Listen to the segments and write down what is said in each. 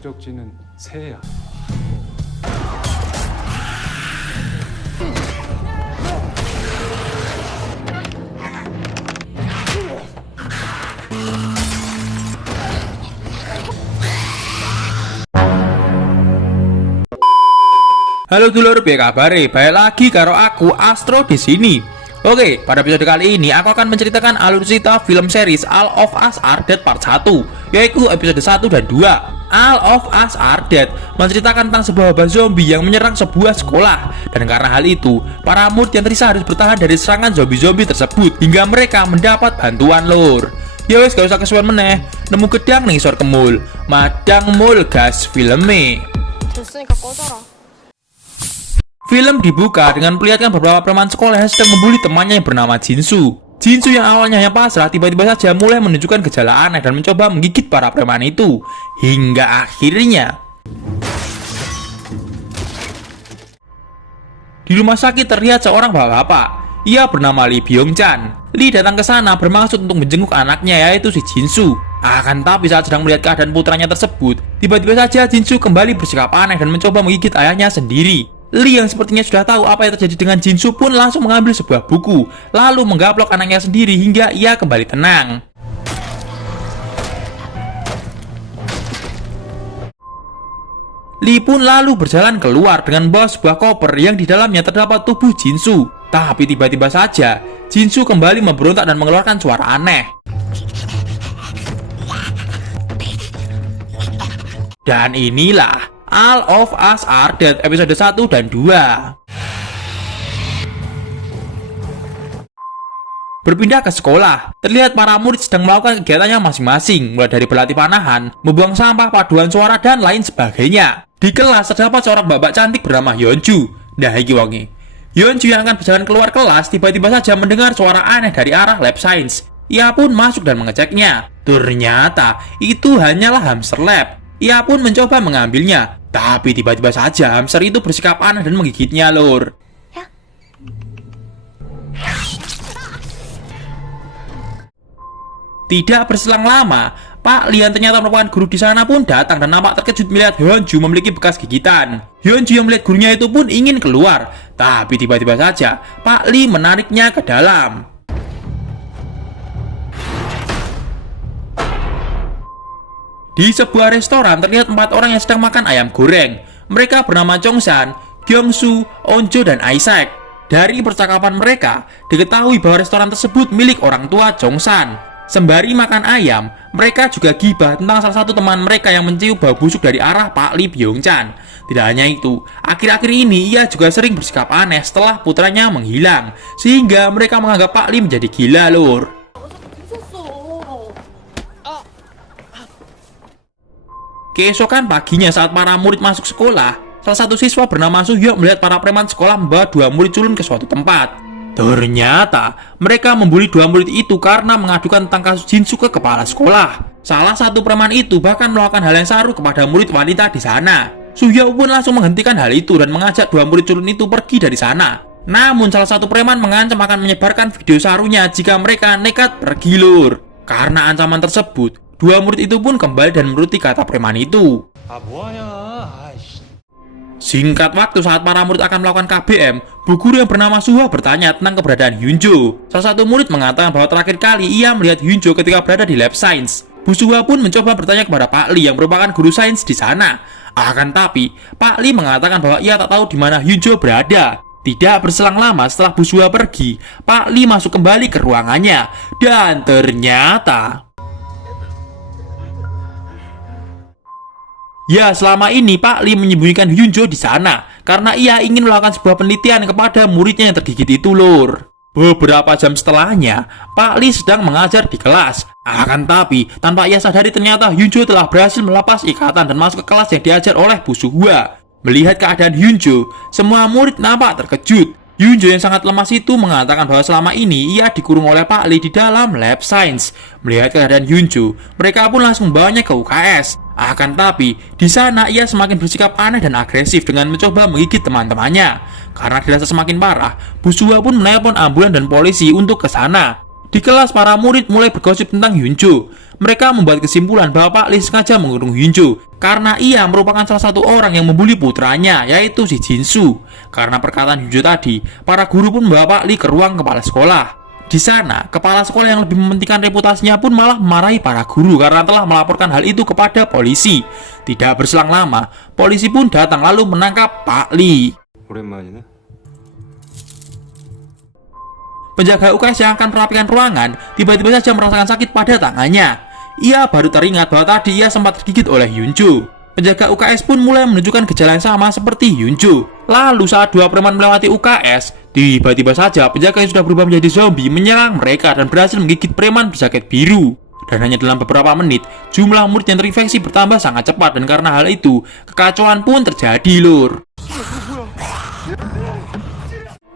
목적지는 새야. Halo dulur, piye kabare? Balik lagi karo aku Astro di sini. Oke, pada episode kali ini aku akan menceritakan alur cerita film series All of Us Are Dead Part 1, yaitu episode 1 dan 2. All of Us Are Dead menceritakan tentang sebuah wabah zombie yang menyerang sebuah sekolah, dan karena hal itu, para murid yang tersisa harus bertahan dari serangan zombie-zombie tersebut hingga mereka mendapat bantuan lur. Ya wes, gak usah kesuwen meneh, nemu gedang ning isor kemul, madang mul gas filme. 됐으니까 꺼져라. Film dibuka dengan memperlihatkan beberapa preman sekolah yang sedang membuli temannya yang bernama Jinsu. Jinsu yang awalnya hanya pasrah tiba-tiba saja mulai menunjukkan gejala aneh dan mencoba menggigit para preman itu. Hingga akhirnya di rumah sakit terlihat seorang bapak-bapak. Ia bernama Lee Byung-chan. Lee datang ke sana bermaksud untuk menjenguk anaknya, yaitu si Jinsu. Akan tapi saat sedang melihat keadaan putranya tersebut, tiba-tiba saja Jinsu kembali bersikap aneh dan mencoba menggigit ayahnya sendiri. Lee yang sepertinya sudah tahu apa yang terjadi dengan Jinsu pun langsung mengambil sebuah buku, lalu menggaplok anaknya sendiri hingga ia kembali tenang. Lee pun lalu berjalan keluar dengan membawa sebuah koper yang di dalamnya terdapat tubuh Jinsu. Tapi tiba-tiba saja, Jinsu kembali memberontak dan mengeluarkan suara aneh. Dan inilah All of Us Are Dead episode 1 dan 2. Berpindah ke sekolah, terlihat para murid sedang melakukan kegiatannya masing-masing, mulai dari berlatih panahan, membuang sampah, paduan suara, dan lain sebagainya. Di kelas terdapat seorang bapak cantik bernama Hyunju. Nah, iki wonge. Hyunju yang akan berjalan keluar kelas tiba-tiba saja mendengar suara aneh dari arah lab science. Ia pun masuk dan mengeceknya. Ternyata itu hanyalah hamster lab. Ia pun mencoba mengambilnya, tapi tiba-tiba saja hamster itu bersikap aneh dan menggigitnya lur. Tidak berselang lama, Pak Lee yang ternyata merupakan guru di sana pun datang dan nampak terkejut melihat Hyunju memiliki bekas gigitan. Hyunju yang melihat gurunya itu pun ingin keluar, tapi tiba-tiba saja Pak Lee menariknya ke dalam. Di sebuah restoran terlihat 4 orang yang sedang makan ayam goreng. Mereka bernama Chongsan, Gyeongsu, Onjo, dan Isaac. Dari percakapan mereka, diketahui bahwa restoran tersebut milik orang tua Chongsan. Sembari makan ayam, mereka juga gibah tentang salah satu teman mereka yang mencium bau busuk dari arah Pak Lee Byung-chan. Tidak hanya itu, akhir-akhir ini ia juga sering bersikap aneh setelah putranya menghilang, sehingga mereka menganggap Pak Lee menjadi gila lur. Keesokan paginya saat para murid masuk sekolah, salah satu siswa bernama Suhyuk melihat para preman sekolah membawa 2 murid culun ke suatu tempat. Ternyata mereka membuli 2 murid itu karena mengadukan tentang kasus Jinsu ke kepala sekolah. Salah satu preman itu bahkan melakukan hal yang saru kepada murid wanita di sana. Suhyuk pun langsung menghentikan hal itu dan mengajak 2 murid culun itu pergi dari sana. Namun salah satu preman mengancam akan menyebarkan video sarunya jika mereka nekat pergi lur. Karena ancaman tersebut, 2 murid itu pun kembali dan menuruti kata preman itu. Singkat waktu saat para murid akan melakukan KBM, bu guru yang bernama Suho bertanya tentang keberadaan Hyunjo. Salah satu murid mengatakan bahwa terakhir kali ia melihat Hyunjo ketika berada di lab science. Bu Suho pun mencoba bertanya kepada Pak Lee yang merupakan guru sains di sana. Akan tapi, Pak Lee mengatakan bahwa ia tak tahu di mana Hyunjo berada. Tidak berselang lama setelah Bu Suho pergi, Pak Lee masuk kembali ke ruangannya. Dan ternyata ya, selama ini Pak Lee menyembunyikan Hyunjo di sana karena ia ingin melakukan sebuah penelitian kepada muridnya yang tergigit itu lur. Beberapa jam setelahnya, Pak Lee sedang mengajar di kelas. Akan tapi, tanpa ia sadari ternyata Hyunjo telah berhasil melepas ikatan dan masuk ke kelas yang diajar oleh Bu Suhwa. Melihat keadaan Hyunjo, semua murid nampak terkejut. Hyunjo yang sangat lemas itu mengatakan bahwa selama ini ia dikurung oleh Pak Lee di dalam lab science. Melihat keadaan Hyunjo, mereka pun langsung membawanya ke UKS. Akan tapi, di sana ia semakin bersikap aneh dan agresif dengan mencoba menggigit teman-temannya. Karena dirasa semakin parah, Bu Suha pun menelpon ambulan dan polisi untuk ke sana. Di kelas, para murid mulai bergosip tentang Hyunjo. Mereka membuat kesimpulan bahwa Pak Lee sengaja mengurung Hyunjo karena ia merupakan salah satu orang yang membuli putranya, yaitu si Jinsu. Karena perkataan Hyunjo tadi, para guru pun membawa Pak Lee ke ruang kepala sekolah. Di sana, kepala sekolah yang lebih mementingkan reputasinya pun malah memarahi para guru karena telah melaporkan hal itu kepada polisi. Tidak berselang lama, polisi pun datang lalu menangkap Pak Lee. 오랜만이네. Penjaga UKS yang akan merapikan ruangan tiba-tiba saja merasakan sakit pada tangannya. Ia baru teringat bahwa tadi ia sempat tergigit oleh Hyunjo. Penjaga UKS pun mulai menunjukkan gejala yang sama seperti Hyunjo. Lalu saat dua preman melewati UKS, tiba-tiba saja penjaga yang sudah berubah menjadi zombie menyerang mereka dan berhasil menggigit preman berjaket biru. Dan hanya dalam beberapa menit, jumlah murid yang terinfeksi bertambah sangat cepat dan karena hal itu, kekacauan pun terjadi, lur.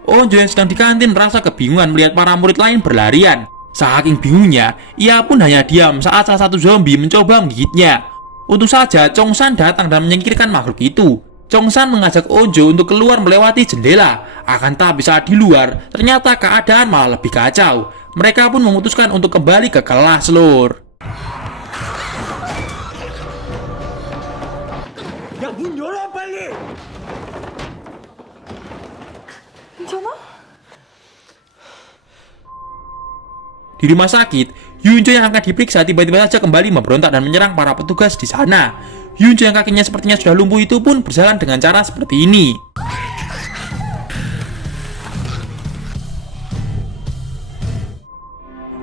Onjo yang sedang di kantin merasa kebingungan melihat para murid lain berlarian. Saking bingungnya, ia pun hanya diam saat salah satu zombie mencoba menggigitnya. Untung saja Chongsan datang dan menyingkirkan makhluk itu. Chongsan mengajak Onjo untuk keluar melewati jendela. Akan tapi saat di luar, ternyata keadaan malah lebih kacau. Mereka pun memutuskan untuk kembali ke kelas, lur. 야, 문 열어 빨리! 괜찮아? Di rumah sakit, Hyunjo yang akan diperiksa tiba-tiba saja kembali memberontak dan menyerang para petugas di sana. Hyunjo yang kakinya sepertinya sudah lumpuh itu pun berjalan dengan cara seperti ini.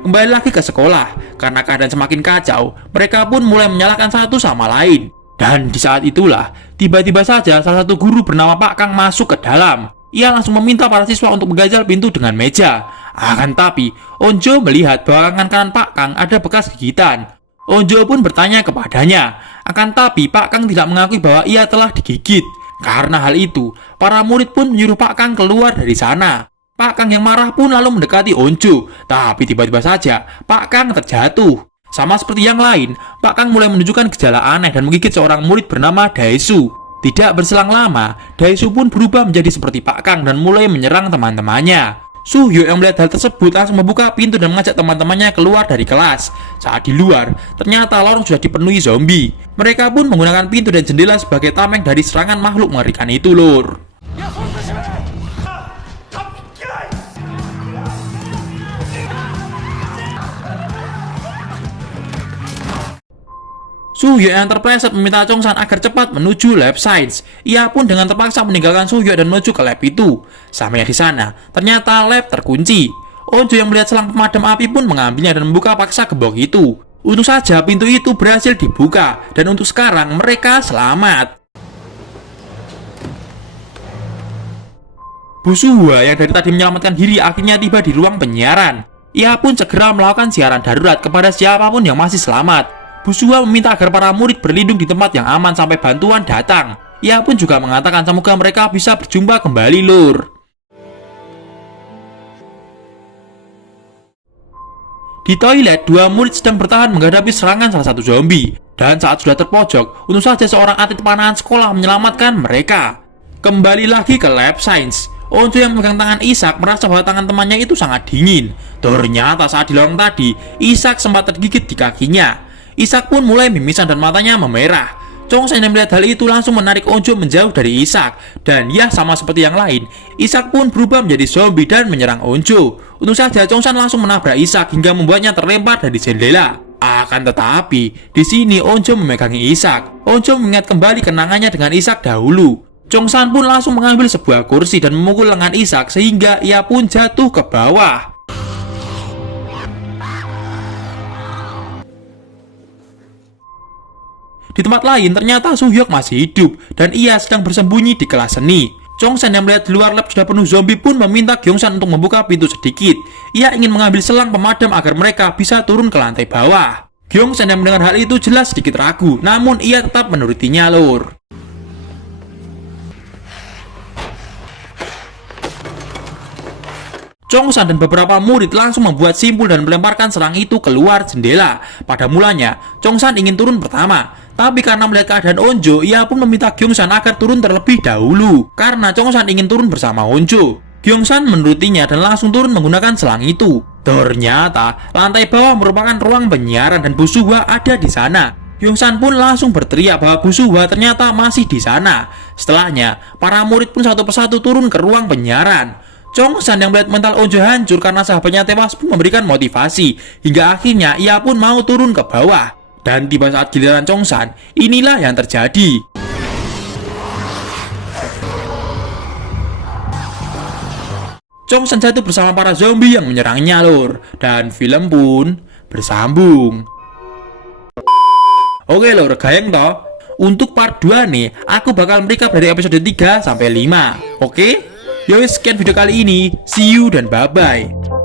Kembali lagi ke sekolah, karena keadaan semakin kacau, mereka pun mulai menyalahkan satu sama lain. Dan di saat itulah, tiba-tiba saja salah satu guru bernama Pak Kang masuk ke dalam. Ia langsung meminta para siswa untuk menggajal pintu dengan meja. Akan tapi, Onjo melihat bahwa lengan kanan Pak Kang ada bekas gigitan. Onjo pun bertanya kepadanya. Akan tapi, Pak Kang tidak mengakui bahwa ia telah digigit. Karena hal itu, para murid pun menyuruh Pak Kang keluar dari sana. Pak Kang yang marah pun lalu mendekati Onjo. Tapi tiba-tiba saja, Pak Kang terjatuh. Sama seperti yang lain, Pak Kang mulai menunjukkan gejala aneh dan menggigit seorang murid bernama Daesu. Tidak berselang lama, Daesu pun berubah menjadi seperti Pak Kang dan mulai menyerang teman-temannya. Suhyo yang melihat hal tersebut langsung membuka pintu dan mengajak teman-temannya keluar dari kelas. Saat di luar, ternyata lorong sudah dipenuhi zombie. Mereka pun menggunakan pintu dan jendela sebagai tameng dari serangan makhluk mengerikan itu, lur. Suhyo yang terpleset meminta Chongsan agar cepat menuju lab science. Ia pun dengan terpaksa meninggalkan Suhyo dan menuju ke lab itu. Sampai di sana, ternyata lab terkunci. Onjo yang melihat selang pemadam api pun mengambilnya dan membuka paksa gembok itu. Untung saja pintu itu berhasil dibuka dan untuk sekarang mereka selamat. Bu Suhwa yang dari tadi menyelamatkan diri akhirnya tiba di ruang penyiaran. Ia pun segera melakukan siaran darurat kepada siapapun yang masih selamat. Bu Suhwa meminta agar para murid berlindung di tempat yang aman sampai bantuan datang. Ia pun juga mengatakan semoga mereka bisa berjumpa kembali, lur. Di toilet, dua murid sedang bertahan menghadapi serangan salah satu zombie. Dan saat sudah terpojok, untung saja seorang atlet panahan sekolah menyelamatkan mereka. Kembali lagi ke lab science. Onjo yang memegang tangan Isak merasa bahwa tangan temannya itu sangat dingin. Ternyata saat di lorong tadi, Isak sempat tergigit di kakinya. Isak pun mulai mimisan dan matanya memerah. Chongsan yang melihat hal itu langsung menarik Onjo menjauh dari Isak. Dan ya sama seperti yang lain, Isak pun berubah menjadi zombie dan menyerang Onjo. Untung saja Chongsan langsung menabrak Isak hingga membuatnya terlempar dari jendela. Akan tetapi, di sini Onjo memegangi Isak. Onjo mengingat kembali kenangannya dengan Isak dahulu. Chongsan pun langsung mengambil sebuah kursi dan memukul lengan Isak sehingga ia pun jatuh ke bawah. Di tempat lain, ternyata Suhyok masih hidup dan ia sedang bersembunyi di kelas seni. Chongsan yang melihat di luar lab sudah penuh zombie pun meminta Gyeongsan untuk membuka pintu sedikit. Ia ingin mengambil selang pemadam agar mereka bisa turun ke lantai bawah. Gyeongsan yang mendengar hal itu jelas sedikit ragu, namun ia tetap menurutinya, lur. Chongsan dan beberapa murid langsung membuat simpul dan melemparkan selang itu keluar jendela. Pada mulanya, Chongsan ingin turun pertama, tapi karena melihat keadaan Onjo, ia pun meminta Gyeongsan agar turun terlebih dahulu. Karena Chongsan ingin turun bersama Onjo, Gyeongsan menurutinya dan langsung turun menggunakan selang itu. Ternyata lantai bawah merupakan ruang penyiaran dan Bu Suhwa ada di sana. Yongsan pun langsung berteriak bahwa Bu Suhwa ternyata masih di sana. Setelahnya, para murid pun satu persatu turun ke ruang penyiaran. Chongsan yang melihat mental Onjo hancur karena sahabatnya tewas pun memberikan motivasi. Hingga akhirnya ia pun mau turun ke bawah. Dan tiba saat giliran Chongsan, inilah yang terjadi. Chongsan jatuh bersama para zombie yang menyerangnya lur. Dan film pun bersambung. Oke lur, gayeng toh. Untuk part 2 nih, aku bakal merecap dari episode 3 sampai 5. Oke? Yoi, sekian video kali ini. See you dan bye-bye.